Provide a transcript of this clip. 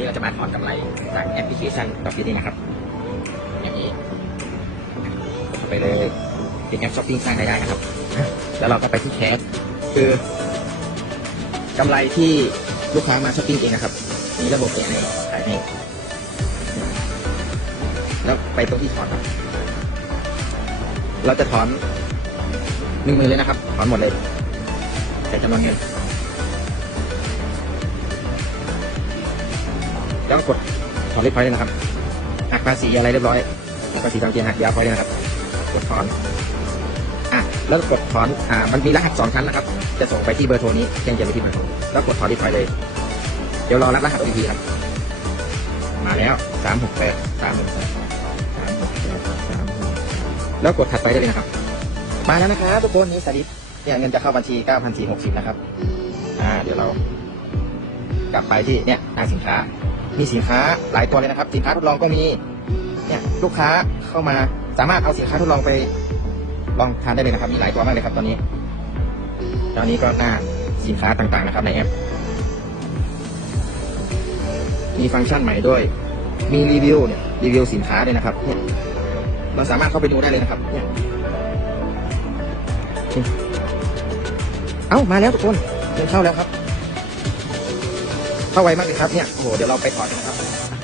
นี้เราจะมาถอนกำไรจากแอปพลิเคชันดอกฟินี่นะครับอย่างนี้เข้าไปเลยเป็นแอปช้อปปิ้งสร้างรายได้นะครับ แล้วเราก็ไปที่แคสคือกำไรที่ลูกค้ามาช้อปปิ้งเองนะครับมีระบบเขียให้ขายให้แล้วไปตรงที่ถอนครับ เราจะถอนหนึ่งมือเลยนะครับ ถอนหมดเลยแต่จำนวนเงิน แล้วก็กดถอนรีพอยต์เลยนะครับหักภาษีอะไรเรียบร้อยภาษีตามเกณฑ์หักยาพอยต์เลยนะครับ กดถอนอะแล้วกดถอนอ่ามันมีรหัสสองชั้นนะครับ จะส่งไปที่เบอร์โทรนี้แจ้งเตือนไปที่เบอร์โทรแล้วกดถอนรีพอยต์เลย เดี๋ยวรอรับรหัส OTP ครับ มาแล้วสามหกแปดสามหกแปดสามหกแปดสามหกแล้วกดถัดไปได้เลยนะครับ มาแล้วนะครับทุกคนนี่สลิปเนี่ยเงินจะเข้าบัญชีเก้าพันสี่หกสิบนะครับ อ่า เดี๋ยวเรากลับไปที่เนี่ยทางสินค้า มีสินค้าหลายตัวเลยนะครับ สินค้าทดลองก็มีเนี่ยลูกค้าเข้ามาสามารถเอาสินค้าทดลองไปลองทานได้เลยนะครับ มีหลายตัวมากเลยครับตอนนี้ ตอนนี้ก็หน้าสินค้าต่างๆนะครับในแอป มีฟังก์ชันใหม่ด้วย มีรีวิวเนี่ยรีวิวสินค้าด้วยนะครับเนี่ยเราสามารถเข้าไปดูได้เลยนะครับเนี่ยเอ้ามาแล้วทุกคนเงินเข้าแล้วครับ ถ้าไวมากเลยครับเนี่ยโอ้โหเดี๋ยวเราไปก่อนนะครับ